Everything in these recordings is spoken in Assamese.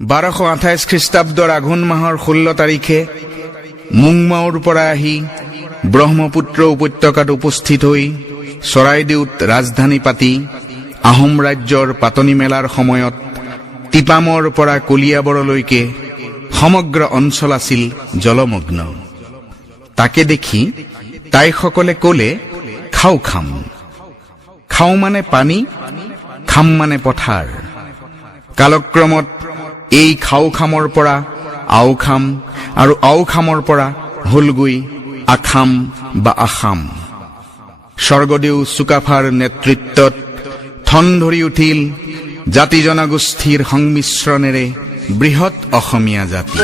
1228 খ্ৰীষ্টাব্দৰ আঘোণ মাহৰ 16 তাৰিখে মুংমাওৰ পৰা আহি ব্ৰহ্মপুত্ৰ উপত্যকাত উপস্থিত হৈ চৰাইদেউত ৰাজধানী পাতি আহোম ৰাজ্যৰ পাতনি মেলাৰ সময়ত টিপামৰ পৰা কলিয়াবৰলৈকে সমগ্ৰ অঞ্চল আছিল জলমগ্ন। তাকে দেখি তাইসকলে ক'লে, খাও খাম। খাও মানে পানী, খাম মানে পথাৰ। কালক্ৰমত এই খাও খামৰ পৰা আও খাম আৰু আও খামৰ পৰা হলগৈ আখাম বা আসাম। স্বৰ্গদেউ চুকাফাৰ নেতৃত্বত ঠন ধৰি উঠিল জাতি জনগোষ্ঠীৰ সংমিশ্ৰণেৰে বৃহৎ অসমীয়া জাতি।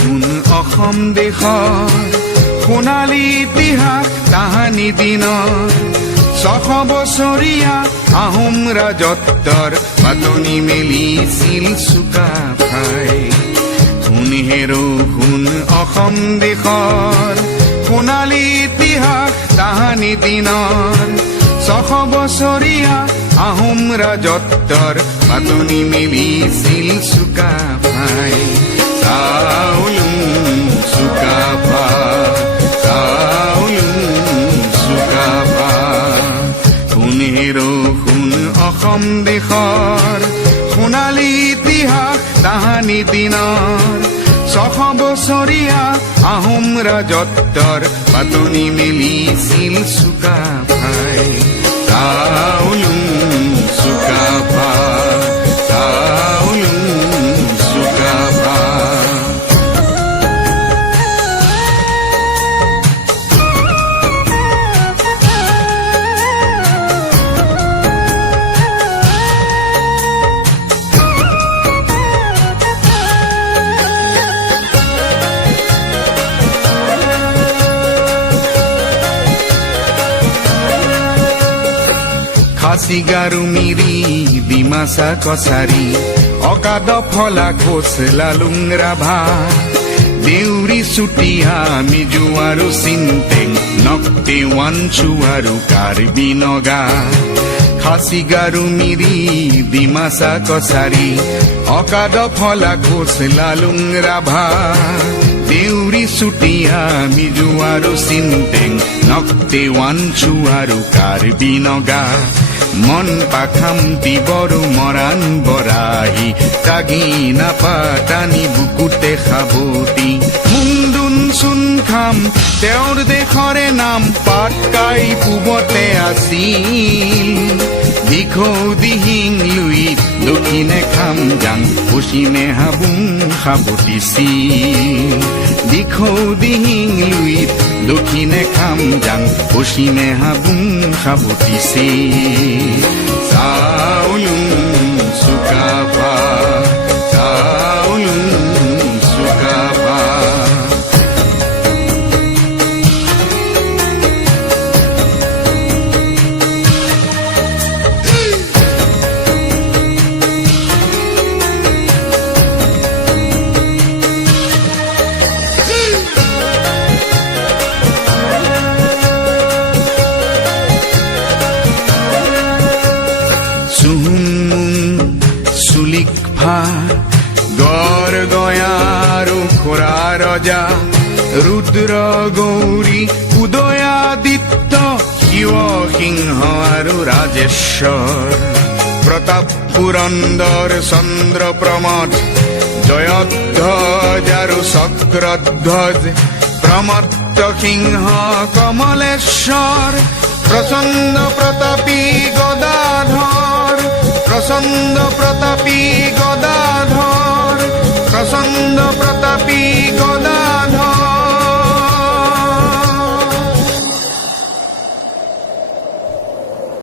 শুন অসম দেশৰ সোণালী ইতিহাস তাহানি দিনৰ 600 বছৰীয়া আহোম ৰাজত্বৰ পাতনি মেলিছিল চুকাফাই। শুন অসম দেশৰ সোণালী ইতিহাস তাহানি দিনৰ 600 বছৰীয়া আহোম ৰাজত্বৰ পাতনি মেলিছিল চুকাফাই। শুন অসম দেশৰ সোণালী ইতিহাস তাহানি দিনৰ 600 বছৰীয়া আহোম ৰাজত্বৰ পাতনি মেলিছিল চুকাফাই। চুকাফা খাচিগাৰু মিৰি ডিমাচা কছাৰী অকাদ ফলা কোচ লালুং ৰাভা দেউৰী চুতীয়া মিজু আৰু চিন্তেং নক্তে ৱানচু আৰু কাৰ্বি নগা। খাচিগাৰু মিৰি ডিমাচা কছাৰী অকাদ ফলা কোচ লালুং ৰাভা দেউৰী চুতীয়া মিজু আৰু চিন্তেং নক্তে ৱানচু আৰু কাৰ্বি নগা। মন পাখান্তি বড়ো মৰাণ বৰাহী কাগি নাপাতানি বুকুতে সাবতি মুন্দুন চুন খাম তেওঁৰ দেশৰে নাম পাটকাই পূবতে আছিল। দিখৌ দিহিং লুইত দক্ষিণে খাম যাং পশ্চিমে হাবুং সাবতিছিল। দিখৌ দিহিং লুইত দক্ষিণে খাম যাং পশ্চিমে হাবুং সাবতিছিল। চাউলুং চুকাফা চাউলুং চুকাফা। গড় গয়াৰু খোৰা ৰজা ৰুদ্ৰ গৌৰী উদয়াদিত্য শিৱ সিংহ আৰু ৰাজেশ্বৰ প্ৰতাপ পুৰন্দৰ চন্দ্ৰ প্ৰমথ জয়ধ্বজ আৰু চক্ৰধ্বজ প্ৰমত্ত সিংহ কমলেশ্বৰ প্ৰচণ্ড প্ৰতাপী গদাধৰ প্ৰচণ্ড প্ৰতাপী